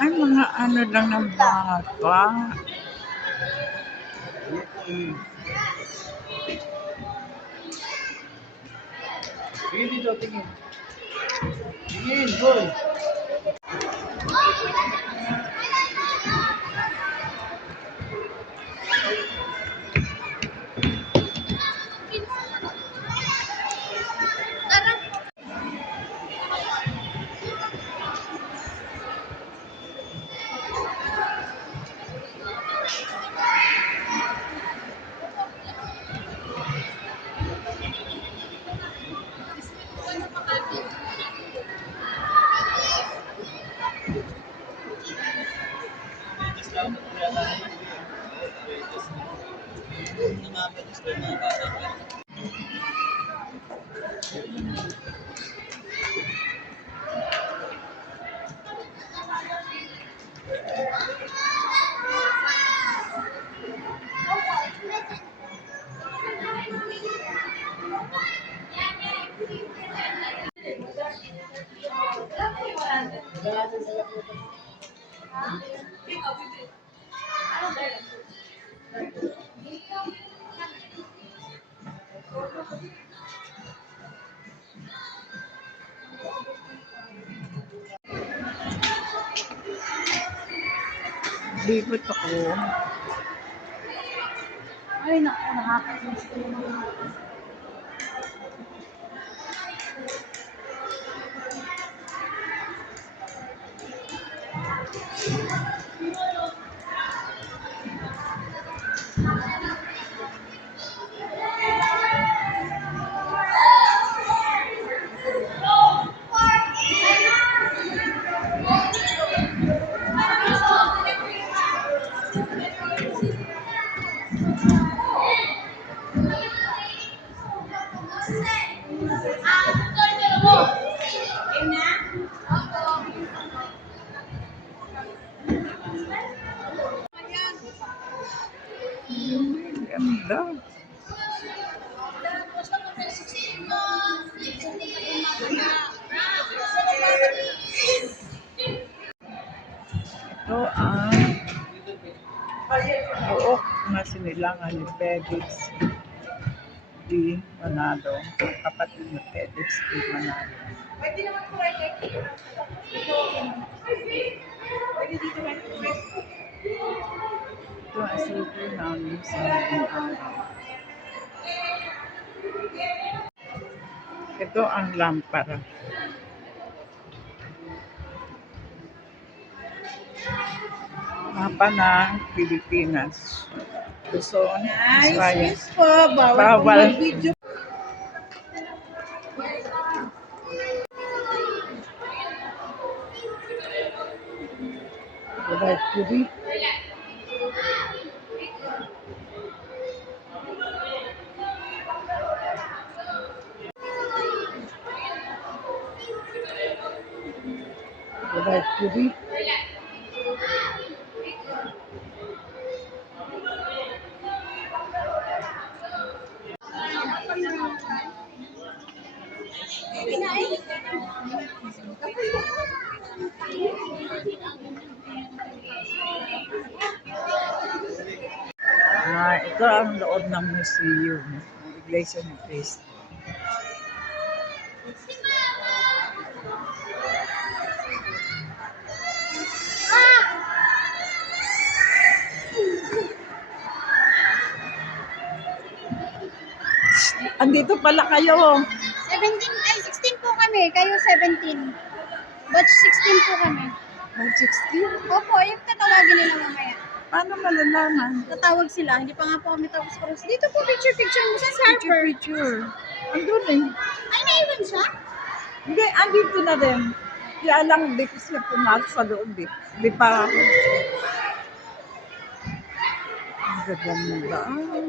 Ay, mga ano lang ng bata. Tingin dito, tingin. Tingin, boy. Likot ako. Ay, naku, nakakainis ko naman. Ganda. Ito ang buok na sinilangan ni Felix D. Manalo. Kapatid ni Felix D. Manalo. Pwede naman po Ito ang silver namin sa ating araw. Ito ang lampara. Mapa ng Pilipinas. Luzon, Visayas. Excuse po, bawal Bawal. video. Mercury. Mercury. Ito ang loob ng museum ng Iglesia ni Cristo. Andito pala kayo. 17, ay 16 po kami, kayo 17. Batch 16 po kami. 160? Opo, yung tatawagin nila mamaya. Paano malalaman? Tatawag sila, hindi pa nga po kami tapos ko. Dito po picture mo sa server. Picture. Andun eh. Ay, naiwan siya? Hindi, andito na rin. Kaya lang, hindi ko siya pumasok sa loob eh. Hindi pa. Ang gaganda. Ayan.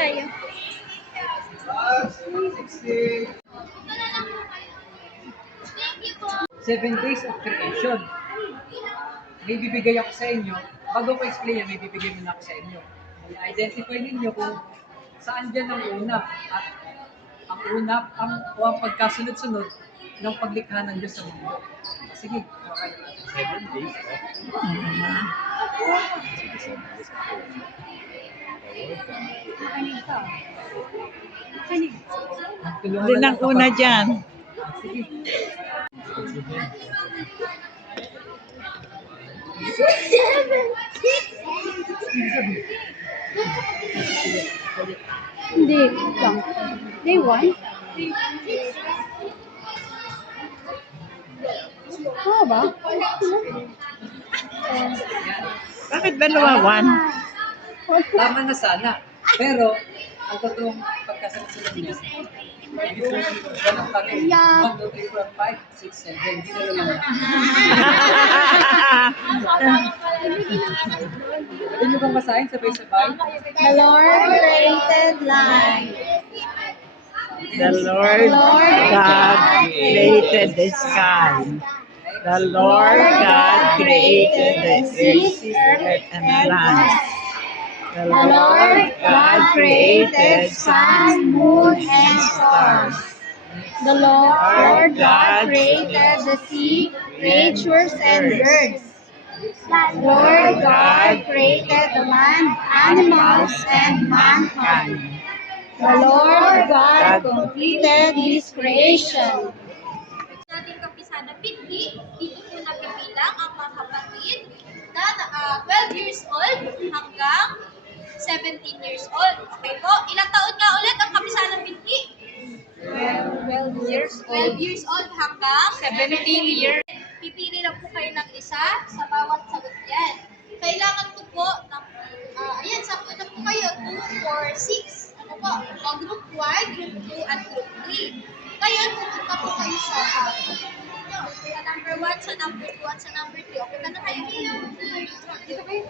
tayo. 16. 7 days of creation. May bibigay ako sa inyo. Bago ko explain yan, may bibigay muna ako sa inyo. I-identify ninyo kung saan dyan ang una. At ang una, ang pagkasunod-sunod ng paglikha ng Diyos sa mundo. Sige, okay. 7 days. Makinig ka. Makinig. Tulungan Din na ang lang una kapag- dyan. Sige. Hindi lang. Day 1? Oo ba? Bakit dalawa? One? Tama na sana. Pero, ang totoong pagkasunod niya, ganun pa rin. Yeah. 1, 2, 3, 4, 5, 6, 7. Ginalo lang na. Pwede nyo bang basahin sabay-sabay? The Lord created light. The Lord God created the sky. The Lord God created the earth and the land. The Lord God created sun, moon, and stars. The Lord God created the sea, creatures, and birds. The Lord God created the land, animals, and mankind. The Lord God completed His creation. Nating Kapisada Pinti, dito po napibilang ang mga kapatid na 12 years old hanggang 17 years old. Okay po, ilang taon nga ulit ang Kapisada Pinti? 12 years old hanggang 17 years. Pipili lang po kayo ng isa sa bawat sagot yan. Kailangan ko po ng, ayan, sakto na po kayo, 2, 4, 6. Ano po? O, group 1, group 2, at group 3. Ngayon, pupunta po kayo sa number 1, sa number 2, at sa number 3. Okay na kayo? Dito kayo.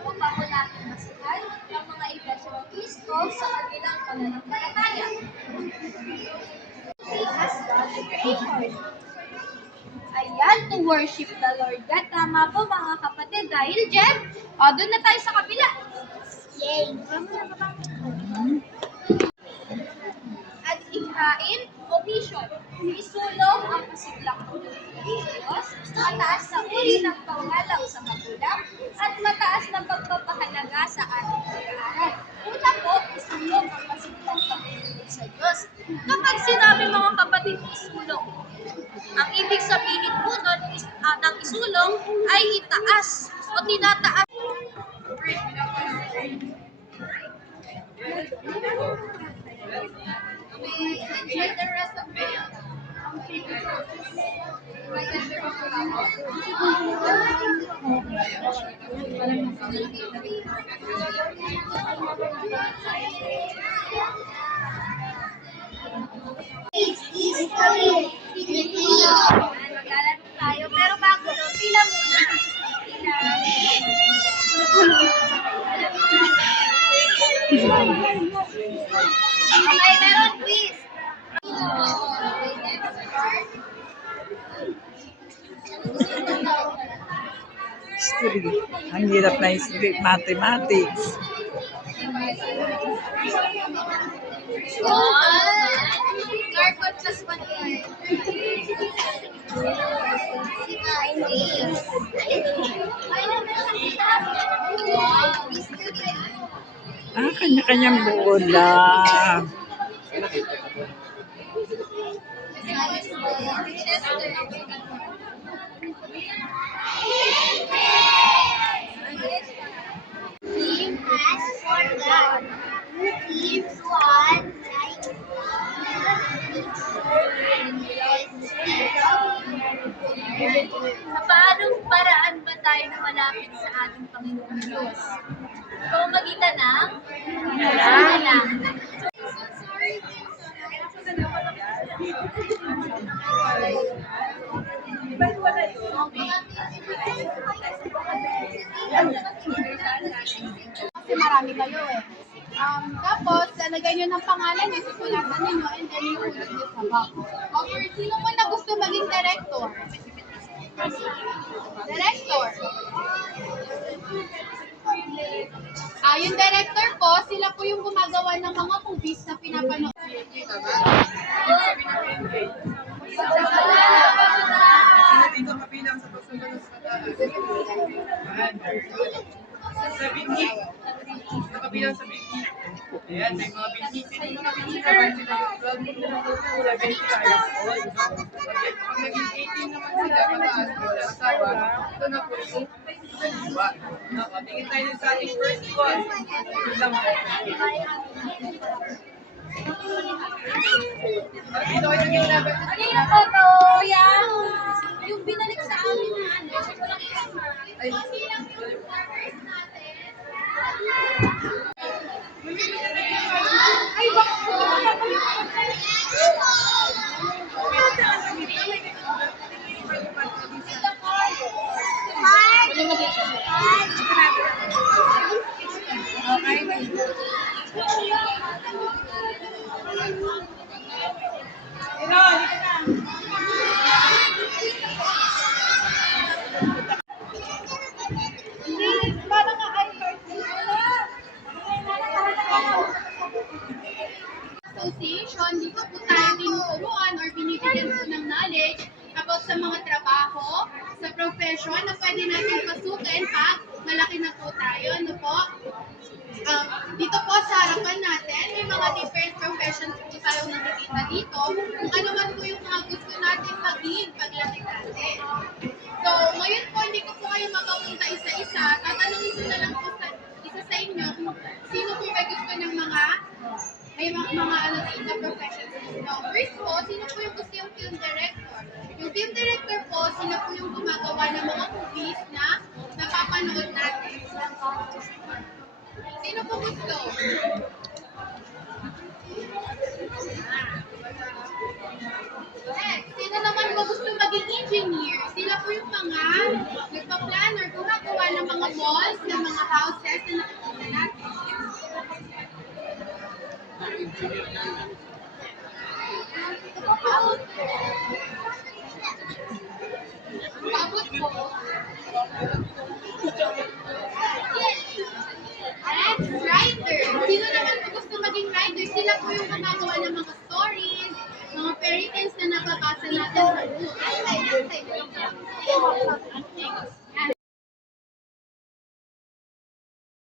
Upang natin masihan ang mga iglesia ng Kristo sa kanilang pananampalataya. As God's creation. Ayan, to worship the Lord God. Tama po mga kapatid. Dahil dyan, doon na tayo sa kabila. Yay! At ikain o mission. Isulong ang pasiglang tulong ng Diyos, mataas na uri ng pangalaw sa magulang, at mataas na pagpapahalaga sa ating pag-aaral. Una po, isulong ang pasiglang pagtulong sa Diyos. Kapag sinabi mga kapatid, isulong, ang ibig sabihin po nun ng isulong ay itaas o tinataas. Enjoy the rest of the Maglalaro tayo, pero bago nun, pila muna. Pila. Okay, meron quiz. Okay, next part. History. Ang hirap na history. Mathematics. Carbon plus 1 year. Kanya-kanyang bola. Team as for God. Teams one like Sa paanong paraan ba tayo na malapit sa ating Panginoong Diyos? Pamamagitan ng panalangin. Kasi marami kayo eh. Tapos, lalagay nyo ng pangalan nyo, susulatan ninyo, and then ihulog nyo sa box. Okay, sino mo na gusto maging director? Director. Yung director po, sila po yung gumagawa ng mga movies na pinapanood. Dito kabilang sa pagsunod sa sa binhi. Nakabilang sa binhi. Ayan, may mga binhi. May mga binhi naman sila yung 12 to 75 years old. Pag naging 18 naman sila, mataas na wala asawa, ito na po yung dalawa. Tingin tayo sa ating first one. Ito lang po. Dito kayo naging level. Ano yung photo? Yan. Yung binalik sa amin na ano. Walang kasama. Ay, Ay, bakit po? Parang association, dito po tayo tinuturuan or binibigyan po ng knowledge about sa mga trabaho, sa profession na pwede natin pasukin pag malaki na po tayo. Ano po? Dito po sa harapan natin, may mga different professions po tayong nakikita dito. Kung ano man po yung mga gusto natin maging paglaki natin. So, ngayon po, hindi ko po kayo makapunta isa-isa. Tatanungin ko na lang po sa isa sa inyo kung sino po may gusto ng mga ano dito professions. So, first po, sino po yung gusto yung film director? Yung film director po, sila po yung gumagawa ng mga movies na napapanood natin. Sino po gusto? Next, sino naman po gusto maging engineer? Sila po yung mga nagpa-planner, gumagawa ng mga malls, ng mga houses na nakikita natin. Abot po. Next, writer. Sino naman po gusto maging writer? Sila po yung gumagawa ng mga stories, mga fairy tales na nababasa natin sa book.